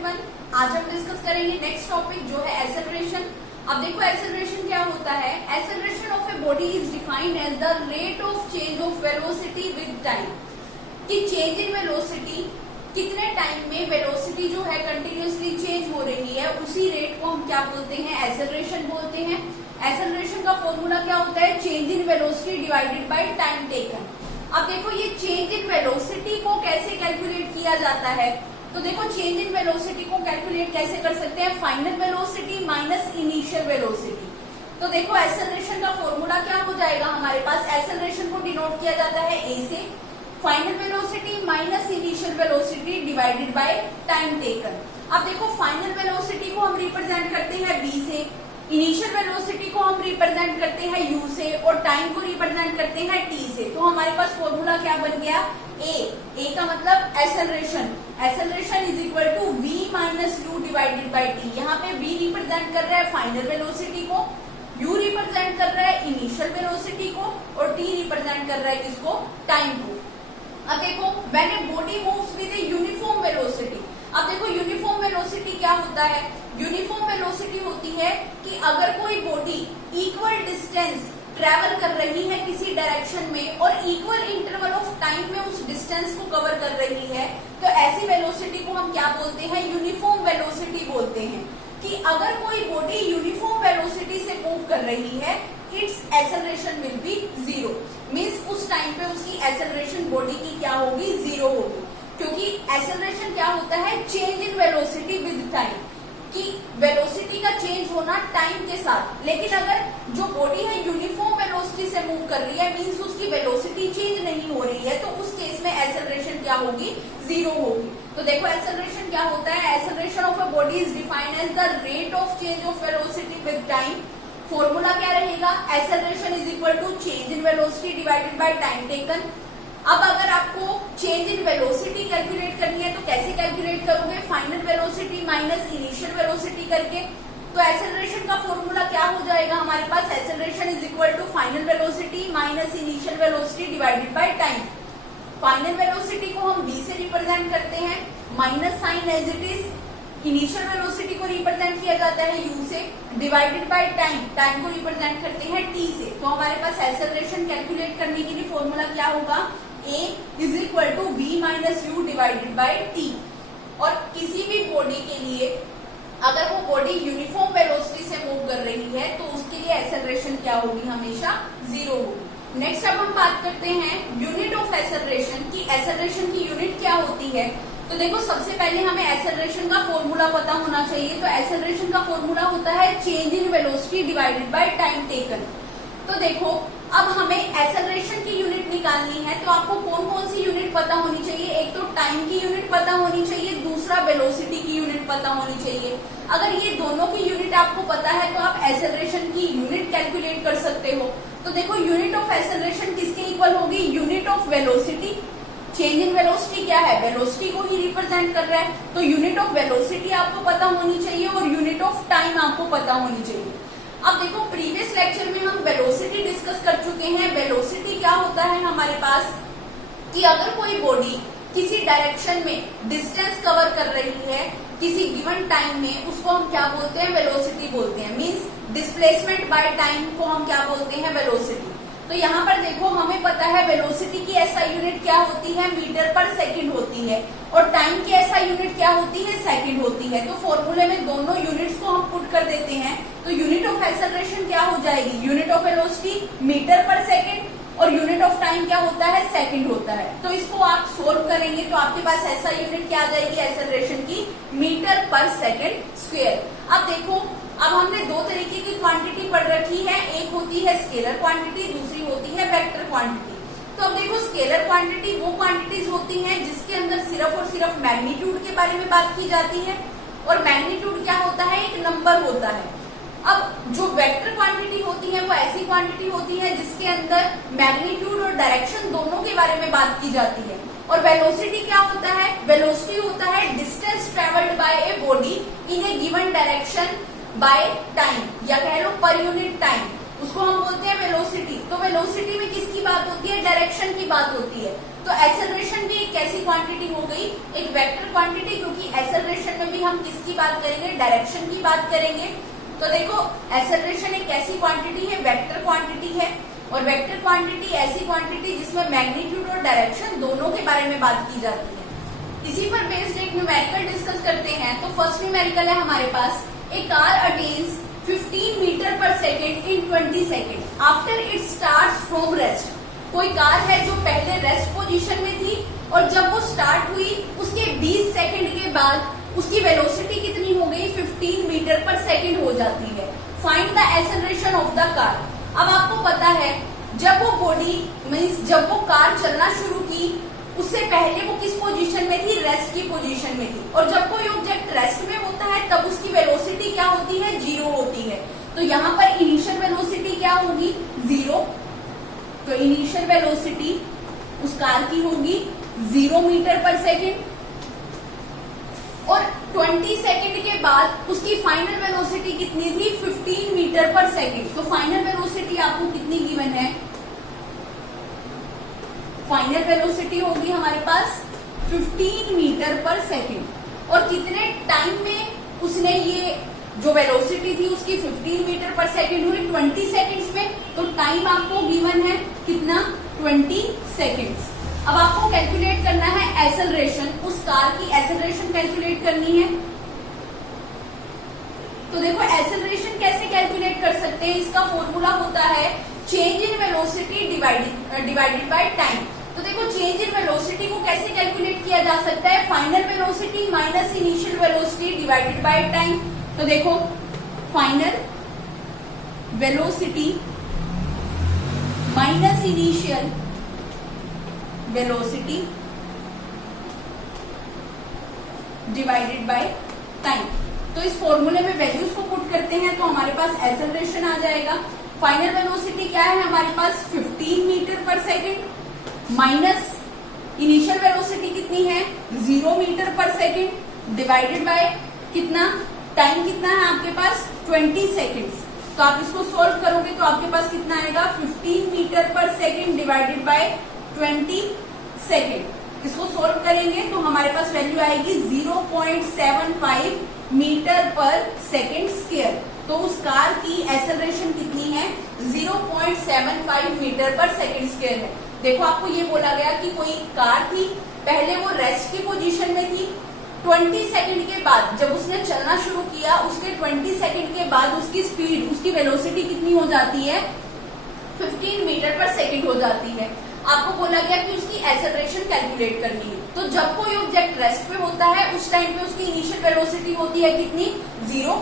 Everyone, आज हम discuss करेंगे नेक्स्ट टॉपिक जो है एक्सेलरेशन। अब देखो एक्सेलरेशन क्या होता है। Acceleration of a body is defined as the rate of change of velocity with time, कि चेंज इन वेलोसिटी कितने टाइम में वेलोसिटी जो है कंटिन्यूअसली चेंज हो रही है, उसी रेट को हम क्या बोलते हैं, एक्सेलरेशन बोलते हैं। एक्सेलरेशन का फॉर्मूला क्या होता है, change in velocity divided by time taken. अब देखो ये चेंज इन वेलोसिटी को कैसे कैलकुलेट किया जाता है, तो देखो चेंज इन वेलोसिटी को कैलकुलेट कैसे कर सकते हैं, final velocity minus initial velocity. तो देखो एक्सेलरेशन का फॉर्मूला क्या हो जाएगा हमारे पास, एक्सेलरेशन को डिनोट किया जाता है ए से, final velocity minus initial velocity divided by time taken. अब देखो फाइनल वेलोसिटी को हम रिप्रेजेंट करते हैं बी से, इनिशियल वेलोसिटी को हम रिप्रेजेंट करते हैं यू से, और टाइम को रिप्रेजेंट करते हैं टी से। तो हमारे पास फॉर्मूला क्या बन गया, ए का मतलब acceleration, acceleration is equal to V minus U divided by T. यहाँ पे वी रिप्रेजेंट कर रहा है फाइनल वेलोसिटी को, यू रिप्रेजेंट कर रहा है इनिशियल वेलोसिटी को, और टी रिप्रेजेंट कर रहा है किसको, टाइम को। अब देखो when a body moves with a uniform velocity. अब देखो यूनिफॉर्म वेलोसिटी क्या होता है, यूनिफॉर्म वेलोसिटी होती है कि अगर कोई बॉडी इक्वल डिस्टेंस ट्रेवल कर रही है किसी डायरेक्शन में और इक्वल इंटरवल ऑफ टाइम में उस डिस्टेंस को कवर कर रही है, तो ऐसी वेलोसिटी को हम क्या बोलते हैं, यूनिफॉर्म वेलोसिटी बोलते हैं। कि अगर कोई बॉडी यूनिफॉर्म वेलोसिटी से मूव कर रही है, it's acceleration will be zero, means उस टाइम पे उसकी एक्सेलरेशन बॉडी की क्या होगी, जीरो होगी। क्योंकि एक्सेलरेशन क्या होता है, change in velocity with time, कि वेलोसिटी का चेंज होना टाइम के साथ। लेकिन अगर जो बॉडी है यूनिफॉर्म वेलोसिटी से मूव कर रही है, मीन्स उसकी वेलोसिटी चेंज नहीं हो रही है, तो उस केस में एक्सेलरेशन क्या होगी, जीरो होगी। तो देखो एक्सेलरेशन क्या होता है, acceleration of a body is defined as the rate of change of velocity with time. Formula क्या रहेगा, acceleration is equal to change in velocity divided by time taken. अब अगर आपको चेंज इन वेलोसिटी कैलकुलेट करनी है तो कैसे calculate करोगे, final velocity minus initial velocity करके। तो एक्सेलरेशन का फॉर्मूला क्या हो जाएगा हमारे पास, acceleration is equal to final velocity minus initial velocity divided by time. Final velocity को हम बी से रिप्रेजेंट करते हैं, minus sign as it is, initial velocity को रिप्रेजेंट किया जाता है यू से, डिवाइडेड बाय टाइम, टाइम को रिप्रेजेंट करते हैं टी से। तो हमारे पास एक्सेलरेशन कैलकुलेट करने के लिए फॉर्मूला क्या होगा, A is equal to V minus U divided by T. और किसी भी बॉडी के लिए अगर वो बॉडी यूनिफॉर्म वेलोसिटी से मूव कर रही है तो उसके लिए एक्सेलरेशन क्या होगी, हमेशा जीरो होगी। नेक्स्ट अब हम बात करते हैं यूनिट ऑफ एक्सेलरेशन, की एक्सेलरेशन की यूनिट क्या होती है। तो देखो सबसे पहले हमें एक्सेलरेशन का फॉर्मूला पता होना चाहिए। तो एक्सेलरेशन का फॉर्मूला होता है change in velocity divided by time taken. तो देखो अब हमें एक्सेलरेशन की यूनिट निकालनी है, तो आपको कौन कौन सी यूनिट पता होनी चाहिए, एक तो टाइम की यूनिट पता होनी चाहिए, दूसरा वेलोसिटी की यूनिट पता होनी चाहिए। अगर ये दोनों की यूनिट आपको पता है तो आप एक्सेलरेशन की यूनिट कैलकुलेट कर सकते हो। तो देखो यूनिट ऑफ एक्सेलरेशन किसके इक्वल होगी, unit of velocity. Change in velocity क्या है, वेलोसिटी को ही रिप्रेजेंट कर रहा है, तो यूनिट ऑफ वेलोसिटी आपको पता होनी चाहिए और यूनिट ऑफ टाइम आपको पता होनी चाहिए। अब देखो प्रीवियस लेक्चर में हम वेलोसिटी डिस्कस कर चुके हैं। वेलोसिटी क्या होता है हमारे पास, कि अगर कोई बॉडी किसी डायरेक्शन में डिस्टेंस कवर कर रही है किसी गिवन टाइम में, उसको हम क्या बोलते हैं, वेलोसिटी बोलते हैं। मींस डिस्प्लेसमेंट बाय टाइम को हम क्या बोलते हैं, वेलोसिटी। तो यहाँ पर देखो हमें पता है वेलोसिटी की एसआई यूनिट क्या होती है, मीटर पर सेकंड होती है, और टाइम की एसआई यूनिट क्या होती है, सेकंड होती है। तो फॉर्मूले में दोनों यूनिट्स को हम पुट कर देते हैं, तो यूनिट ऑफ एक्सेलरेशन क्या हो जाएगी, यूनिट ऑफ वेलोसिटी मीटर पर सेकंड, और यूनिट ऑफ टाइम क्या होता है, सेकंड होता है। तो इसको आप सोल्व करेंगे तो आपके पास ऐसा यूनिट क्या आ जाएगी एक्सेलरेशन की, मीटर पर सेकंड स्क्वायर। अब देखो अब हमने दो तरीके की क्वांटिटी पढ़ रखी है, एक होती है स्केलर क्वांटिटी, दूसरी होती है वेक्टर क्वांटिटी। तो अब देखो स्केलर क्वांटिटी वो क्वांटिटीज होती हैं जिसके अंदर सिर्फ और सिर्फ मैग्नीट्यूड के बारे में बात की जाती है, और मैग्नीट्यूड क्या होता है, एक नंबर होता है। अब जो वेक्टर क्वांटिटी होती है वो ऐसी क्वांटिटी होती है जिसके अंदर मैग्नीट्यूड और डायरेक्शन दोनों के बारे में बात की जाती है। और वेलोसिटी क्या होता है, वेलोसिटी होता है distance travelled by a body in A given direction by time, या कह लो पर यूनिट टाइम, उसको हम बोलते हैं वेलोसिटी। तो वेलोसिटी में किसकी बात होती है, डायरेक्शन की बात होती है। तो एक्सेलरेशन भी एक कैसी क्वांटिटी हो गई, एक वेक्टर क्वांटिटी, क्योंकि एक्सेलरेशन में भी हम किसकी बात करेंगे, डायरेक्शन की बात करेंगे। तो देखो एक्सेलरेशन एक ऐसी क्वांटिटी है, वेक्टर क्वांटिटी है, और वेक्टर क्वांटिटी ऐसी क्वांटिटी जिसमें मैग्नीट्यूड और डायरेक्शन दोनों के बारे में बात की जाती है। इसी पर बेस्ड एक न्यूमेरिकल डिस्कस करते हैं। तो फर्स्ट न्यूमेरिकल है हमारे पास, ए कार अटेन्स 15 मीटर पर second in 20 second after it starts from rest. कोई कार है जो पहले रेस्ट पोजीशन में थी और जब वो स्टार्ट हुई उसके 20 सेकेंड के बाद उसकी वेलोसिटी कितनी हो गई, 15 मीटर पर सेकेंड हो जाती है। Find the acceleration of the car. अब आपको पता है जब वो बॉडी मीन्स जब वो कार चलना शुरू की उससे पहले वो किस पोजीशन में थी, रेस्ट की पोजीशन में थी, और जब कोई ऑब्जेक्ट रेस्ट में होता है तब उसकी वेलोसिटी क्या होती है, 0 होती है। तो यहाँ पर इनिशियल वेलोसिटी क्या होगी, 0। तो इनिशियल वेलोसिटी उस कार की होगी 0 मीटर पर सेकेंड, और 20 सेकेंड के बाद उसकी फाइनल वेलोसिटी कितनी थी, 15 मीटर पर सेकेंड। तो फाइनल वेलोसिटी आपको कितनी गिवन है, फाइनल वेलोसिटी होगी हमारे पास 15 मीटर पर सेकेंड। और कितने टाइम में उसने ये जो वेलोसिटी थी उसकी 15 मीटर पर सेकेंड हुई, 20 सेकेंड्स में। तो टाइम आपको गिवन है कितना, 20 सेकेंड्स। अब आपको कैलकुलेट करना है एक्सेलरेशन, उस कार की एक्सेलरेशन कैलकुलेट करनी है। तो देखो एक्सेलरेशन कैसे कैलकुलेट कर सकते हैं, इसका फॉर्मूला होता है change in velocity divided by time. तो देखो चेंज इन वेलोसिटी को कैसे कैलकुलेट किया जा सकता है, final velocity minus initial velocity divided by time. तो देखो final velocity minus initial velocity divided by time. तो इस फॉर्मूले में वैल्यूज को पुट करते हैं तो हमारे पास एक्सेलरेशन आ जाएगा। फाइनल वेलोसिटी क्या है हमारे पास, 15 मीटर पर सेकेंड, माइनस इनिशियल वेलोसिटी कितनी है, 0 मीटर पर सेकेंड, डिवाइडेड बाय कितना, टाइम कितना है आपके पास, 20 सेकेंड्स। तो आप इसको सोल्व करोगे तो आपके पास कितना आएगा, 15 मीटर पर सेकेंड डिवाइडेड बाय 20 सेकेंड। इसको सोल्व करेंगे तो हमारे पास वैल्यू आएगी 0.75 मीटर पर सेकेंड स्क्वायर। तो उस कार की एक्सेलरेशन कितनी है, 0.75 मीटर पर सेकेंड स्क्वायर है। देखो आपको ये बोला गया कि कोई कार थी, पहले वो रेस्ट की पोजीशन में थी, 20 सेकंड के बाद जब उसने चलना शुरू किया उसके 20 सेकंड के बाद उसकी स्पीड, उसकी वेलोसिटी कितनी हो जाती है, 15 मीटर पर सेकंड हो जाती है। आपको बोला गया कि उसकी एक्सेलरेशन कैलकुलेट करनी है। तो जब कोई ऑब्जेक्ट रेस्ट पे होता है उस टाइम पे उसकी इनिशियल वेलोसिटी होती है कितनी, 0।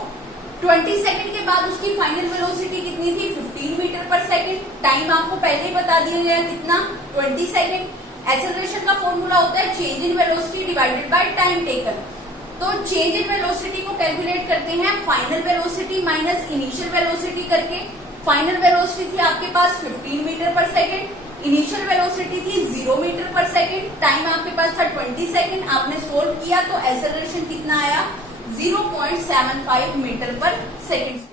20 सेकंड के बाद उसकी फाइनल वेलोसिटी कितनी थी, 15 मीटर पर सेकंड। टाइम आपको पहले ही बता दिया गया कितना, 20 सेकंड। एक्सेलरेशन का फॉर्मूला होता है change in velocity divided by time taken. तो चेंज इन वेलोसिटी को कैलकुलेट करते हैं final velocity minus initial velocity करके। फाइनल वेलोसिटी थी आपके पास 15 मीटर पर सेकंड, इनिशियल वेलोसिटी थी 0 मीटर पर सेकंड, टाइम आपके पास था 20 सेकंड। आपने सोल्व किया तो एक्सेलरेशन कितना आया, 0.75 मीटर पर सेकंड।